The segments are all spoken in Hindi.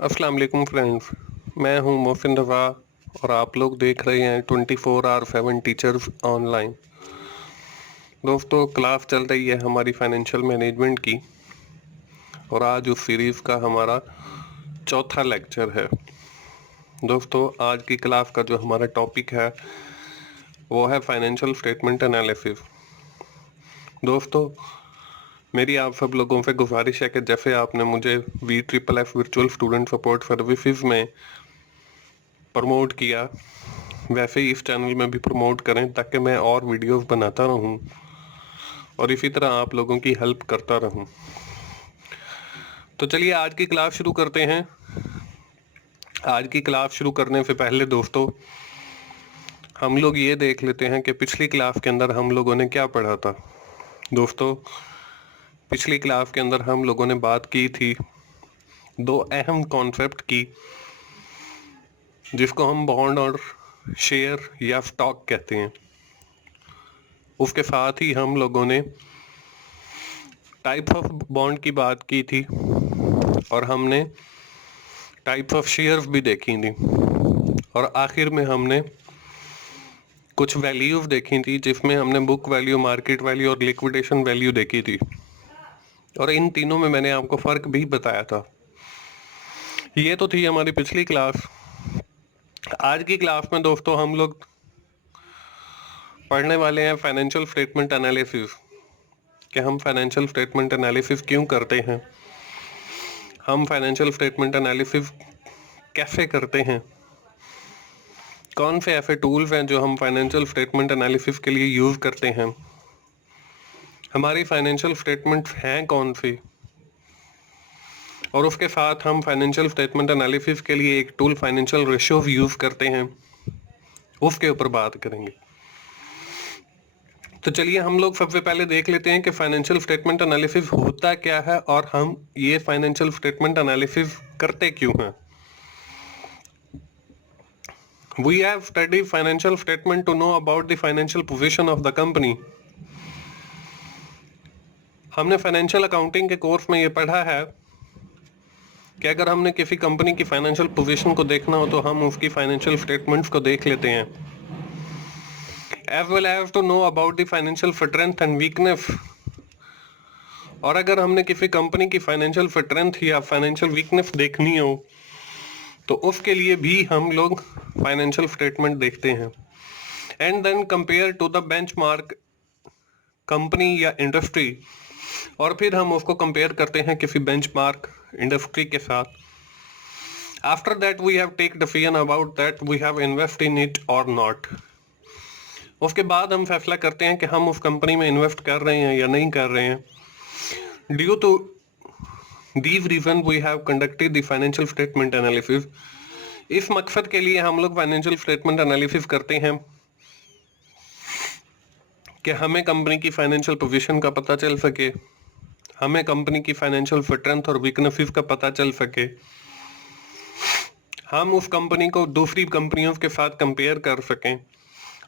अस्सलाम वालेकुम फ्रेंड्स। मैं हूं मोहसिन रज़ा और आप लोग देख रहे हैं 24/7 टीचर्स ऑनलाइन। दोस्तों, क्लास चल रही है हमारी फाइनेंशियल मैनेजमेंट की और आज उस सीरीज़ का हमारा चौथा लेक्चर है। दोस्तों, आज की क्लास का जो हमारा टॉपिक है वो है फाइनेंशियल स्टेटमेंट एनालिसिस। दोस्तों, मेरी आप सब लोगों से गुजारिश है कि जैसे आपने मुझे VFFF virtual student support services में प्रमोट किया, वैसे ही इस चैनल में भी प्रमोट करें ताकि मैं और वीडियोस बनाता रहूं और इसी तरह आप लोगों की हेल्प करता रहूं। तो चलिए आज की क्लास शुरू करते हैं। आज की क्लास शुरू करने से पहले दोस्तों, हम लोग ये देख लेते हैं कि पिछली क्लास के अंदर हम लोगों ने क्या पढ़ा था। दोस्तों, पिछली क्लास के अंदर हम लोगों ने बात की थी दो अहम कॉन्सेप्ट की, जिसको हम बॉन्ड और शेयर या स्टॉक कहते हैं। उसके साथ ही हम लोगों ने टाइप ऑफ बॉन्ड की बात की थी और हमने टाइप ऑफ शेयर्स भी देखी थी और आखिर में हमने कुछ वैल्यूज देखी थी, जिसमें हमने बुक वैल्यू, मार्केट वैल्यू और लिक्विडेशन वैल्यू देखी थी और इन तीनों में मैंने आपको फ़र्क भी बताया था। ये तो थी हमारी पिछली क्लास। आज की क्लास में दोस्तों हम लोग पढ़ने वाले हैं फाइनेंशियल स्टेटमेंट एनालिसिस, कि हम फाइनेंशियल स्टेटमेंट एनालिसिस क्यों करते हैं, हम फाइनेंशियल स्टेटमेंट एनालिसिस कैसे करते हैं, कौन से ऐसे टूल्स हैं जो हम फाइनेंशियल स्टेटमेंट एनालिसिस के लिए यूज़ करते हैं, हमारी फाइनेंशियल स्टेटमेंट्स हैं कौन सी, और उसके साथ हम फाइनेंशियल स्टेटमेंट एनालिसिस के लिए एक टूल फाइनेंशियल रेशियोज यूज़ करते हैं, उसके ऊपर बात करेंगे। तो चलिए हम लोग सबसे पहले देख लेते हैं कि फाइनेंशियल स्टेटमेंट एनालिसिस होता क्या है और हम ये फाइनेंशियल स्टेटमेंट एनालिसिस करते क्यों हैं। We have studied financial statement to know about the financial position of the company. हमने फाइनेंशियल अकाउंटिंग के कोर्स में ये पढ़ा है कि अगर हमने किसी कंपनी की फाइनेंशियल पोजीशन को देखना हो तो हम उसकी फाइनेंशियल स्टेटमेंट्स को देख लेते हैं, as well as to know about the financial strength and weakness. और अगर हमने किसी कंपनी की फाइनेंशियल स्ट्रेंथ या फाइनेंशियल वीकनेस देखनी हो तो उसके लिए भी हम लोग फाइनेंशियल स्टेटमेंट देखते हैं and then compare to the benchmark company या इंडस्ट्री, और फिर हम उसको कंपेयर करते हैं किसी बेंचमार्क इंडस्ट्री के साथ। After that we have take decision about that we have invest in it और नॉट। उसके बाद हम फैसला करते हैं कि हम उस कंपनी में इन्वेस्ट कर रहे हैं या नहीं कर रहे हैं। Due to these reason we have conducted the financial statement analysis. इस मकसद के लिए हम लोग फाइनेंशियल स्टेटमेंट एनालिसिस करते हैं कि हमें कंपनी की फाइनेंशियल पोजीशन का पता चल सके, हमें कंपनी की फाइनेंशियल स्ट्रेंथ और वीकनेसेस का पता चल सके, हम उस कंपनी को दूसरी कंपनियों के साथ कंपेयर कर सकें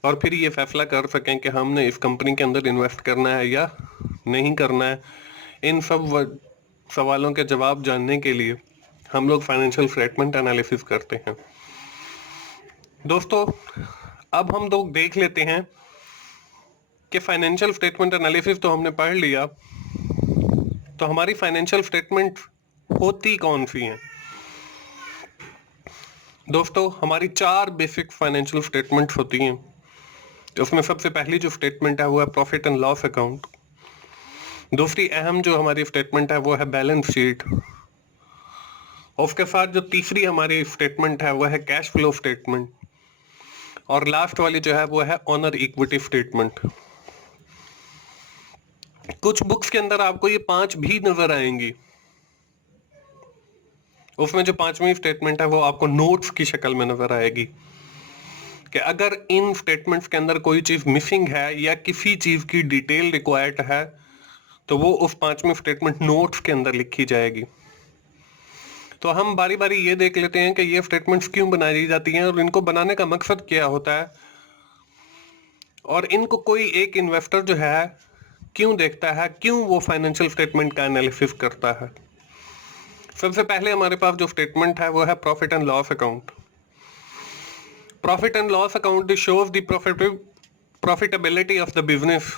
और फिर ये फैसला कर सकें कि हमने इस कंपनी के अंदर इन्वेस्ट करना है या नहीं करना है। इन सब सवालों के जवाब जानने के लिए हम लोग फाइनेंशियल स्टेटमेंट एनालिसिस करते हैं। दोस्तों, अब हम लोग देख लेते हैं कि फाइनेंशियल स्टेटमेंट एनालिसिस तो हमने पढ़ लिया, तो हमारी फाइनेंशियल स्टेटमेंट होती कौन सी हैं। दोस्तों, हमारी 4 बेसिक फाइनेंशियल स्टेटमेंट्स होती हैं। उसमें सबसे पहली जो स्टेटमेंट है वो है प्रॉफिट एंड लॉस अकाउंट। दूसरी अहम जो हमारी स्टेटमेंट है वो है बैलेंस शीट। उसके साथ जो तीसरी हमारी स्टेटमेंट है वो है कैश फ्लो स्टेटमेंट, और लास्ट वाली जो है वो है ऑनर इक्विटी स्टेटमेंट। कुछ बुक्स के अंदर आपको ये 5 भी नजर आएंगी। उसमें जो 5वीं स्टेटमेंट है वो आपको नोट्स की शक्ल में नजर आएगी कि अगर इन स्टेटमेंट्स के अंदर कोई चीज मिसिंग है या किसी चीज की डिटेल रिक्वायर्ड है तो वो उस 5वीं स्टेटमेंट नोट्स के अंदर लिखी जाएगी। तो हम बारी बारी ये देख लेते हैं कि ये स्टेटमेंट्स क्यों बनाई जाती हैं और इनको बनाने का मकसद क्या होता है, और इनको कोई एक इन्वेस्टर जो है क्यों देखता है, क्यों वो फाइनेंशियल स्टेटमेंट का एनालिसिस करता है। सबसे पहले हमारे पास जो स्टेटमेंट है वो है profit and loss account. Profit and loss account shows the profitability of the business.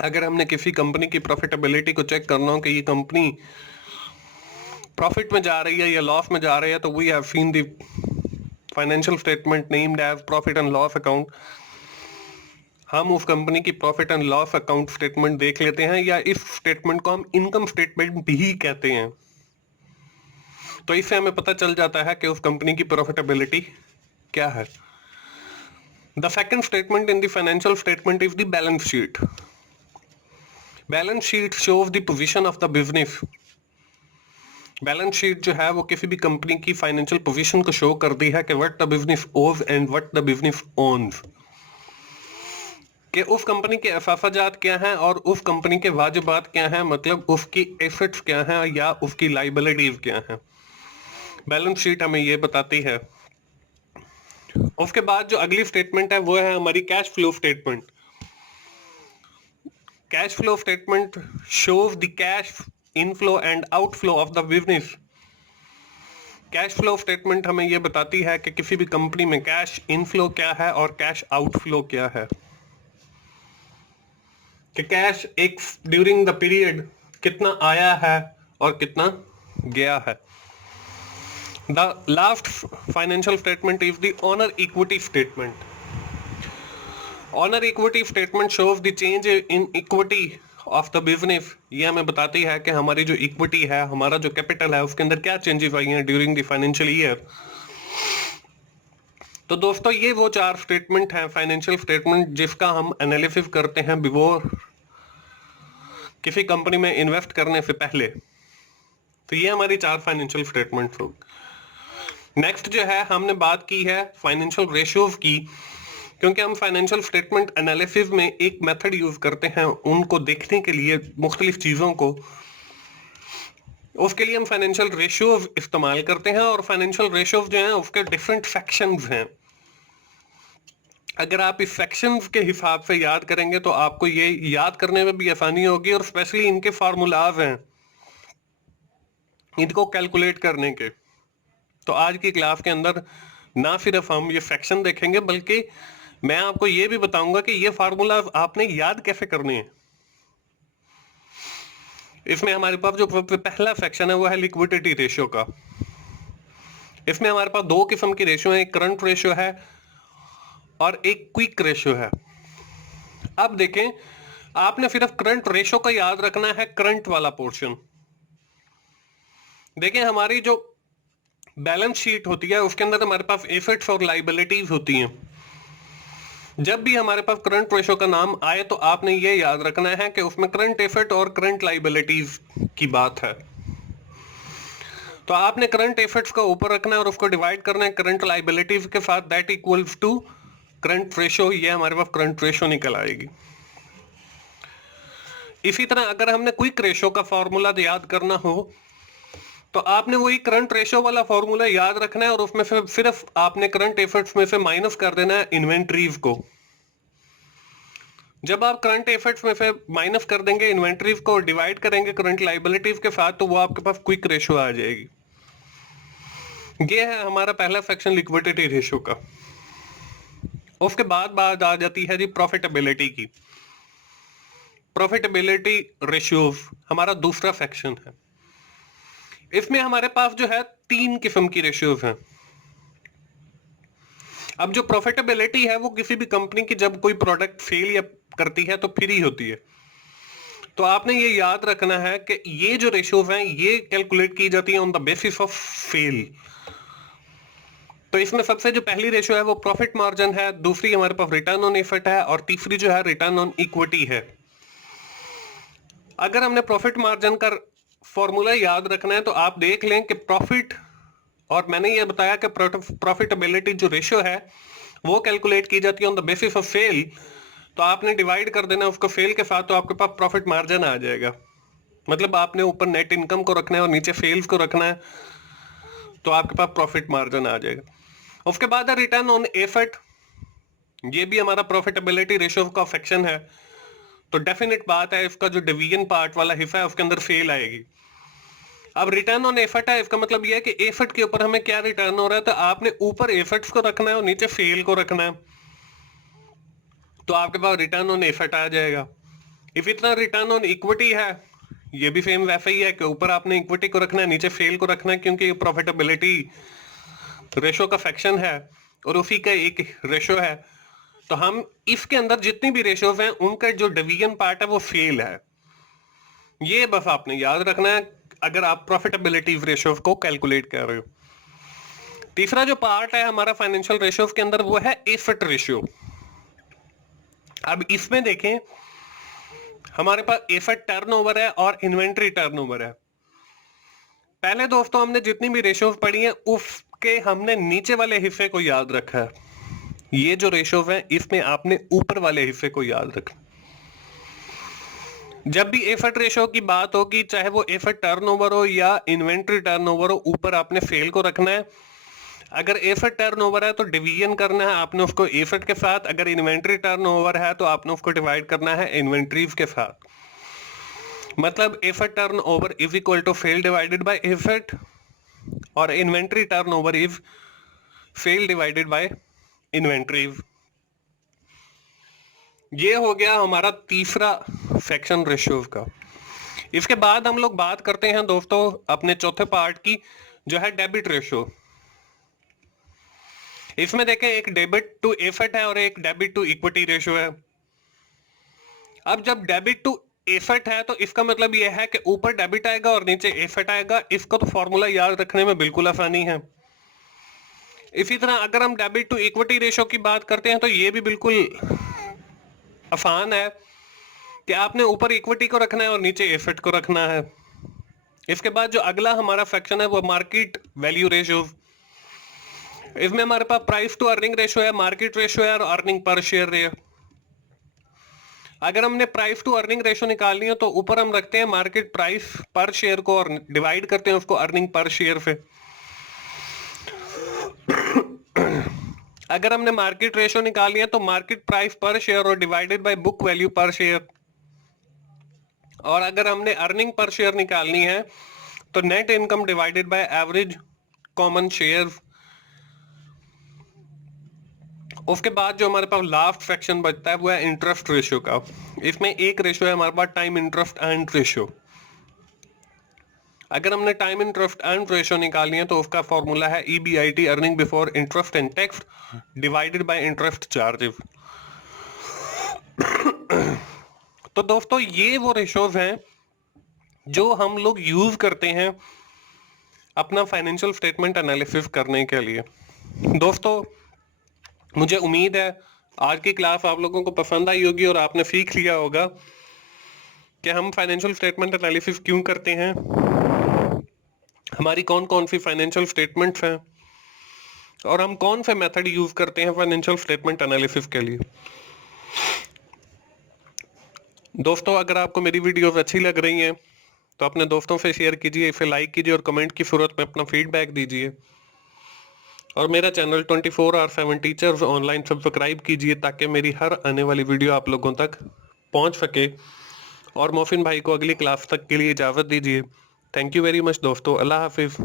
अगर हमने किसी कंपनी की प्रॉफिटेबिलिटी को चेक करना हो कि ये कंपनी प्रॉफिट में जा रही है या लॉस में जा रही है, तो we have seen the financial statement named as profit and loss account. हम उस कंपनी की profit and loss account statement देख लेते हैं, या इस स्टेटमेंट को हम इनकम स्टेटमेंट भी कहते हैं। तो इससे हमें पता चल जाता है कि उस कंपनी की प्रॉफिटेबिलिटी क्या है। The second statement in the financial statement is the balance sheet. Balance sheet shows the position of the business. Balance sheet जो है वो किसी भी कंपनी की फाइनेंशियल पोजीशन को शो करती है कि what the business owes and what the business owns, कि उस कंपनी के असाफाजात क्या हैं और उस कंपनी के वाजिबात क्या हैं, मतलब उसकी एसेट्स क्या हैं या उसकी लाइबिलिटीज क्या हैं। बैलेंस शीट हमें ये बताती है। उसके बाद जो अगली स्टेटमेंट है वो है हमारी cash flow statement. Cash flow statement shows the cash inflow and outflow of the business. Cash flow statement हमें यह बताती है कि किसी भी कंपनी में कैश इनफ्लो क्या है और कैश आउटफ्लो क्या है, कि कैश एक ड्यूरिंग द पीरियड कितना आया है और कितना गया है। The last financial statement is the honour equity statement. Honour equity statement shows the change in equity of the business. ये हमें बताती है कि हमारी जो इक्विटी है, हमारा जो कैपिटल है, उसके अंदर क्या चेंजेस आई हैं ड्यूरिंग द फाइनेंशियल ईयर। तो दोस्तों ये वो चार स्टेटमेंट हैं फाइनेंशियल स्टेटमेंट जिसका हम एनालिसिस करते हैं बिफोर किसी कंपनी में इन्वेस्ट करने से पहले। तो ये हमारी चार फाइनेंशियल स्टेटमेंट होगी। नेक्स्ट जो है हमने बात की है फाइनेंशियल रेशियोज की, क्योंकि हम फाइनेंशियल स्टेटमेंट एनालिसिस में एक मेथड यूज करते हैं उनको देखने के लिए मुख्तलिफ चीजों को। उसके लिए हम फाइनेंशियल रेशियोज इस्तेमाल करते हैं, और फाइनेंशियल रेशियोज जो हैं उसके डिफरेंट सेक्शंस हैं। अगर आप इस सेक्शंस के हिसाब से याद करेंगे तो आपको ये याद करने में भी आसानी होगी, और स्पेशली इनके फार्मूलाज हैं इनको कैलकुलेट करने के। तो आज की क्लास के अंदर ना सिर्फ हम ये सेक्शन देखेंगे बल्कि मैं आपको ये भी बताऊंगा कि ये फार्मूला आपने याद कैसे करने हैं। इसमें हमारे पास जो पहला सेक्शन है वो है लिक्विडिटी रेशियो का। इसमें हमारे पास दो किस्म की रेशियो है, एक करंट रेशियो है और एक क्विक रेशियो है। अब देखें, आपने सिर्फ करंट रेशियो का याद रखना है, करंट वाला पोर्शन। देखें हमारी जो बैलेंस शीट होती है उसके अंदर हमारे पास एसेट्स और लाइबिलिटीज होती हैं। जब भी हमारे पास करंट रेशियो का नाम आए तो आपने ये याद रखना है कि उसमें करंट एसेट और करंट लाइबिलिटीज की बात है। तो आपने करंट एसेट्स को ऊपर रखना है और उसको डिवाइड करना है करंट लाइबिलिटीज के साथ, that equals to current ratio. ये हमारे पास करंट रेशियो निकल आएगी। इसी तरह अगर हमने क्विक रेशियो का फॉर्मूला याद करना हो तो आपने वही करंट रेशियो वाला फॉर्मूला याद रखना है, और उसमें से सिर्फ आपने करंट एसेट्स में से माइनस कर देना है इन्वेंट्रीज को। जब आप करंट एसेट्स में से माइनस कर देंगे इन्वेंट्रीज को और डिवाइड करेंगे करंट लाइबिलिटीज के साथ, तो वो आपके पास क्विक रेशियो आ जाएगी। ये है हमारा पहला सेक्शन लिक्विडिटी रेशियो का। उसके बाद बात आ जाती है जी प्रॉफिटेबिलिटी की। प्रॉफिटेबिलिटी रेशियोज हमारा दूसरा सेक्शन है। इसमें हमारे पास जो है तीन किस्म की रेशियोज हैं। अब जो प्रॉफिटेबिलिटी है वो किसी भी कंपनी की जब कोई प्रोडक्ट फेल या करती है तो फ्री होती है। तो आपने ये याद रखना है कि ये जो रेशियोज हैं ये कैलकुलेट की जाती है on the basis of fail. तो इसमें सबसे जो पहली रेशियो है वो प्रॉफिट मार्जिन है, दूसरी हमारे पास रिटर्न ऑन एसेट है, और तीसरी जो है रिटर्न ऑन इक्विटी है। अगर हमने प्रॉफिट मार्जिन का फॉर्मूला याद रखना है तो आप देख लें कि प्रॉफिट, और मैंने ये बताया कि प्रॉफिटेबिलिटी जो रेशियो है वो कैलकुलेट की जाती है on the basis of fail. तो आपने डिवाइड कर देना उसको फेल के साथ, तो आपके पास प्रॉफिट मार्जिन आ जाएगा। मतलब आपने ऊपर नेट इनकम को रखना है और नीचे सेल्स को रखना है, तो आपके पास प्रॉफिट मार्जिन आ जाएगा। उसके बाद है रिटर्न ऑन एसेट। ये भी हमारा प्रॉफिटेबिलिटी रेशियो का सेक्शन है। तो डेफिनेट बात है इसका जो डिवीजन पार्ट वाला हिस्सा है उसके अंदर फेल आएगी। अब रिटर्न ऑन एफर्ट है, इसका मतलब यह है कि एफर्ट के ऊपर हमें क्या रिटर्न हो रहा है, तो आपने ऊपर एफर्ट्स को रखना है और नीचे फेल को रखना है, तो आपके पास रिटर्न ऑन एफर्ट आ जाएगा। इफ इतना रिटर्न ऑन इक्विटी है, ये भी सेम वैसा ही है कि ऊपर आपने इक्विटी को रखना है, नीचे फेल को रखना है, क्योंकि ये प्रॉफिटेबिलिटी रेशो का फैक्शन है और उसी का एक रेशो है। तो हम इसके अंदर जितनी भी रेशोज हैं उनका जो डिवीजन पार्ट है वो फेल है, ये बस आपने याद रखना है अगर आप प्रॉफिटेबिलिटी रेशोज को कैलकुलेट कर रहे हो। तीसरा जो पार्ट है हमारा फाइनेंशियल रेशोज के अंदर वो है एसेट रेशियो। अब इसमें देखें हमारे पास एसेट टर्नओवर है और इन्वेंट्री टर्नओवर है। पहले दोस्तों हमने जितनी भी रेशियोज पढ़ी हैं उसके हमने नीचे वाले हिस्से को याद रखा है, ये जो रेशियोज हैं इसमें आपने ऊपर वाले हिस्से को याद रखना। जब भी एसेट रेशियो की बात होगी, चाहे वो एसेट टर्नओवर हो या इन्वेंट्री टर्नओवर हो, ऊपर आपने फेल को रखना है। अगर एसेट टर्नओवर है तो डिवीजन करना है आपने उसको एसेट के साथ, अगर इन्वेंट्री टर्नओवर है तो आपने उसको डिवाइड करना है इन्वेंट्रीज के साथ। मतलब asset turnover is equal to fail divided by asset और inventory turnover is fail divided by inventories. ये हो गया हमारा तीसरा सेक्शन रेशियोज का। इसके बाद हम लोग बात करते हैं दोस्तों अपने चौथे पार्ट की, जो है डेबिट रेशियो। इसमें देखें एक डेबिट टू एसेट है और एक डेबिट टू इक्विटी रेशियो है। अब जब डेबिट टू एसेट है तो इसका मतलब यह है कि ऊपर डेबिट आएगा और नीचे एसेट आएगा। इसका तो फॉर्मूला याद रखने में बिल्कुल आसानी है। इसी तरह अगर हम डेबिट टू इक्विटी रेशियो की बात करते हैं तो यह भी बिल्कुल आसान है कि आपने ऊपर इक्विटी को रखना है और नीचे एसेट को रखना है। इसके बाद जो अगला हमारा सेक्शन है वो मार्केट वैल्यू रेशियो। इसमें हमारे पास प्राइस टू अर्निंग रेशियो है, मार्केट रेशियो है और अर्निंग पर शेयर है। अगर हमने प्राइस टू अर्निंग रेशियो निकालनी है तो ऊपर हम रखते हैं मार्केट प्राइस पर शेयर को और डिवाइड करते हैं उसको अर्निंग पर शेयर से। अगर हमने मार्केट रेशियो निकालनी है तो मार्केट प्राइस पर शेयर और डिवाइडेड बाय बुक वैल्यू पर शेयर। और अगर हमने अर्निंग पर शेयर निकालनी है तो net income divided by average common share. उसके बाद जो हमारे पास लास्ट सेक्शन बचता है वो है इंटरेस्ट रेशियो का। इसमें एक रेशियो है हमारे पास टाइम इंटरेस्ट एंड रेशियो। अगर हमने टाइम इंटरेस्ट एंड रेशियो निकालनी है तो उसका फॉर्मूला है EBIT earning before interest and tax divided by interest charges. तो दोस्तों ये वो रेशियोज हैं जो हम लोग यूज करते हैं अपना फाइनेंशियल स्टेटमेंट एनालिसिस करने के लिए। दोस्तों मुझे उम्मीद है आज की क्लास आप लोगों को पसंद आई होगी और आपने सीख लिया होगा कि हम फाइनेंशियल स्टेटमेंट एनालिसिस क्यों करते हैं, हमारी कौन कौन सी फाइनेंशियल स्टेटमेंट्स हैं और हम कौन से मेथड यूज करते हैं फाइनेंशियल स्टेटमेंट एनालिसिस के लिए। दोस्तों अगर आपको मेरी वीडियोस अच्छी लग रही हैं तो अपने दोस्तों से शेयर कीजिए, इसे लाइक कीजिए और कमेंट की सूरत में अपना फीडबैक दीजिए। और मेरा चैनल 24/7 टीचर्स ऑनलाइन सब्सक्राइब कीजिए ताकि मेरी हर आने वाली वीडियो आप लोगों तक पहुंच सके। और मोहसिन भाई को अगली क्लास तक के लिए इजाज़त दीजिए। थैंक यू वेरी मच दोस्तों, अल्लाह हाफिज़।